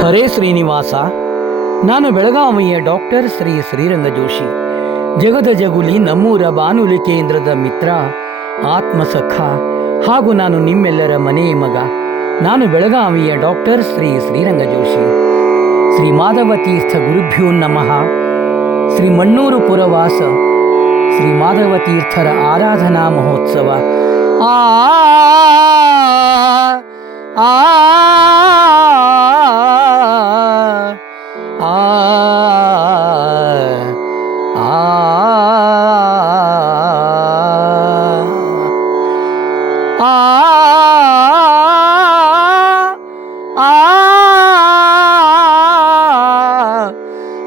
ಹರೇ ಶ್ರೀನಿವಾಸ ನಾನು ಬೆಳಗಾವಿಯ ಡಾಕ್ಟರ್ ಶ್ರೀ ಶ್ರೀರಂಗ ಜೋಶಿ ಜಗದ ಜಗುಲಿ ನಮ್ಮೂರ ಬಾನುಲಿ ಕೇಂದ್ರದ ಮಿತ್ರ ಆತ್ಮಸಖ ಹಾಗೂ ನಾನು ನಿಮ್ಮೆಲ್ಲರ ಮನೆಯ ಮಗ ನಾನು ಬೆಳಗಾವಿಯ ಡಾಕ್ಟರ್ ಶ್ರೀ ಶ್ರೀರಂಗ ಜೋಶಿ ಶ್ರೀ ಮಾಧವ ತೀರ್ಥ ಗುರುಭ್ಯೋ ನಮಃ ಶ್ರೀ ಮಣ್ಣೂರು ಪುರವಾಸ ಶ್ರೀ ಮಾಧವ ತೀರ್ಥರ ಆರಾಧನಾ ಮಹೋತ್ಸವ ಆ ಆ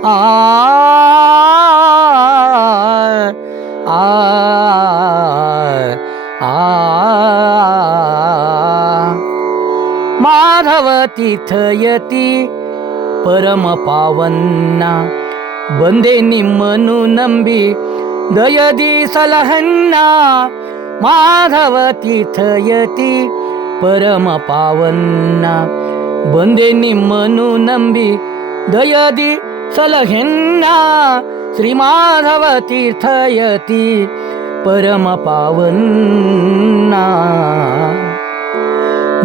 आ माधव तिथयती परम पावन्ना बंदेनी मनू नंबी दयदी सलहन्ना माधव तिथयती परम पावन्ना बंदेनी मनू नंबी दयदी सलहिन्ना श्रीमाधव तीर्थयती परमपावन्ना।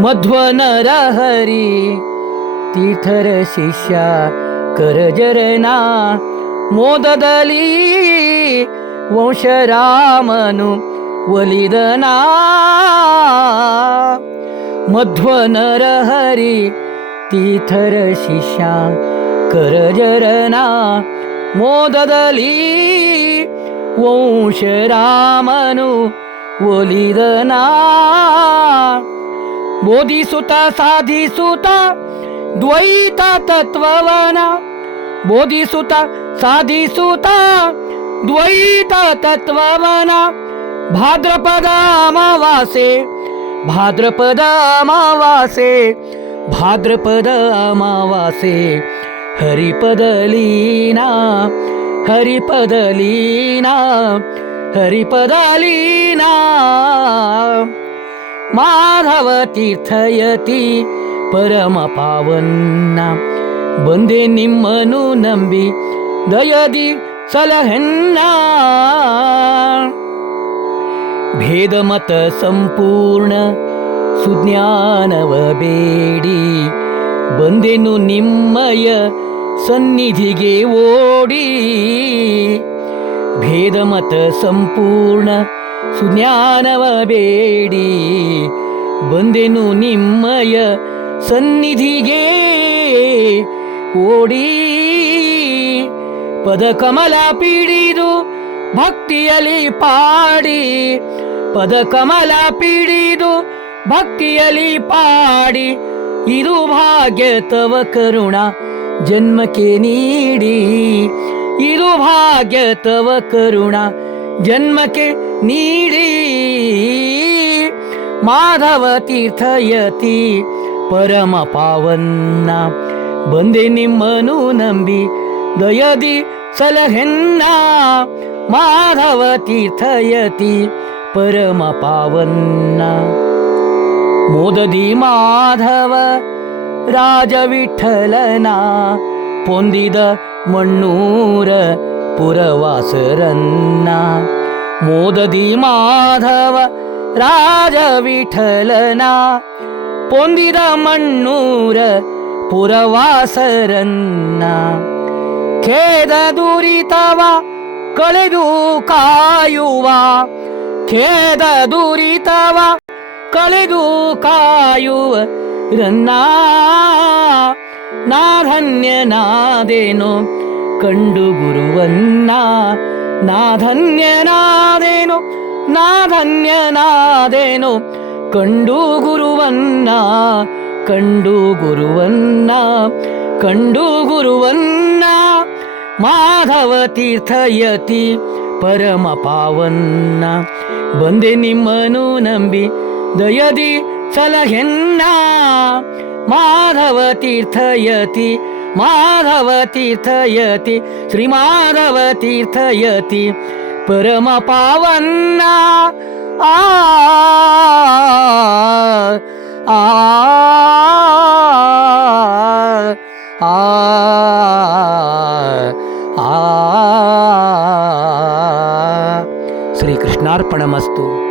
मध्वन रहरी तीर्थर शिष्या करजरना मोददली वंशरामनु वलिदना। मध्वन रहरी तीर्थर शिष्या ಶಿಷ್ಯ ಕರಜರನ ಮೋದದಲ್ಲಿ ವಂಶರಾಮನು ಒಲಿದನಾ ಬೋಧಿಸುತ್ತ ಸಾಧಿಸುತ್ತ ದ್ವೈತ ತತ್ವವನ ಬೋಧಿಸುತ್ತ ಸಾಧಿಸುತ್ತ ದ್ವೈತ ತತ್ವವನ ಭಾದ್ರಪದ ಅಮಾವಾಸೆ ಭಾದ್ರಪದ ಅಮಾವಾಸೆ ಭಾದ್ರಪದ ಅಮಾವಾಸೆ ಹರಿಪದಲೀನಾ ಹರಿಪದಲೀನಾ ಹರಿಪದಲೀನಾ. ಮಾಧವ ತೀರ್ಥಯತಿ ಪರಮ ಪಾವನ್ನ, ಬಂದೆ ನಿಮ್ಮನು ನಂಬಿ ದಯದಿ ಸಲಹೆನ್ನ. ಭೇದಮತ ಸಂಪೂರ್ಣ, ಸುಜ್ಞಾನವ ಬೇಡಿ. ಬಂದೆನು ನಿಮ್ಮಯ ಸನ್ನಿಧಿಗೆ ಓಡಿ. ಭೇದಮತ ಸಂಪೂರ್ಣ ಸುಜ್ಞಾನವ ಬೇಡಿ. ಬಂದೆನು ನಿಮ್ಮಯ ಸನ್ನಿಧಿಗೆ ಓಡಿ. ಪದ ಕಮಲ ಪೀಡಿದು ಭಕ್ತಿಯಲ್ಲಿ ಪಾಡಿ. ಪದ ಕಮಲ ಪೀಡಿದು ಭಕ್ತಿಯಲ್ಲಿ ಪಾಡಿ. ಇದು ಭಾಗ್ಯ ತವ ಕರುಣ ಜನ್ಮಕ್ಕೆ ನೀಡಿ ಇದು ಭಾಗ್ಯ ತವ ಕರುಣ ಜನ್ಮಕ್ಕೆ ನೀಡಿ ಮಾಧವ ತೀರ್ಥಯತಿ ಪರಮ ಪಾವನ್ನ ಬಂದೆ ನಿಮ್ಮನು ನಂಬಿ ದಯದಿ ಸಲಹೆನ್ನ ಮಾಧವ ತೀರ್ಥಯತಿ ಪರಮ ಪಾವನ್ನ ಮೋದದಿ ಮಾಧವ ರಾಜ ವಿಠಲನ ಪೊಂದಿದ ಮಣ್ಣೂರ ಪುರವಾಸರನ್ನ. ಮೋದದಿ ಮಾಧವ ರಾಜ ವಿಠಲನ ಪೊಂದಿದ ಮಣ್ಣೂರ ಪುರವಾಸರನ್ನ. ಖೇದ ದುರಿತವ, ಕಳೆದು ಕಾಯುವ, ಖೇದ ದುರಿತವ ಕಳೆದು ಕಾಯುವ ರನ್ನ. ನಾಧನ್ಯನಾದೇನೋ ಕಂಡು ಗುರುವನ್ನ. ನಾಧನ್ಯನಾದೇನೋ ನಾಧನ್ಯನಾದೇನೋ ಕಂಡು ಗುರುವನ್ನ. ಕಂಡು ಗುರುವನ್ನ ಕಂಡು ಗುರುವನ್ನ. ಮಾಧವ ತೀರ್ಥಯತಿ ಪರಮ ಪಾವನ್ನ. ಬಂದೆ ನಿಮ್ಮನು ನಂಬಿ दयदी सलघिन्ना माधव तीर्थयती माधव तीर्थयती श्री माधव तीर्थयती परम पावन्ना आ आ आ। श्रीकृष्णार्पणमस्तु।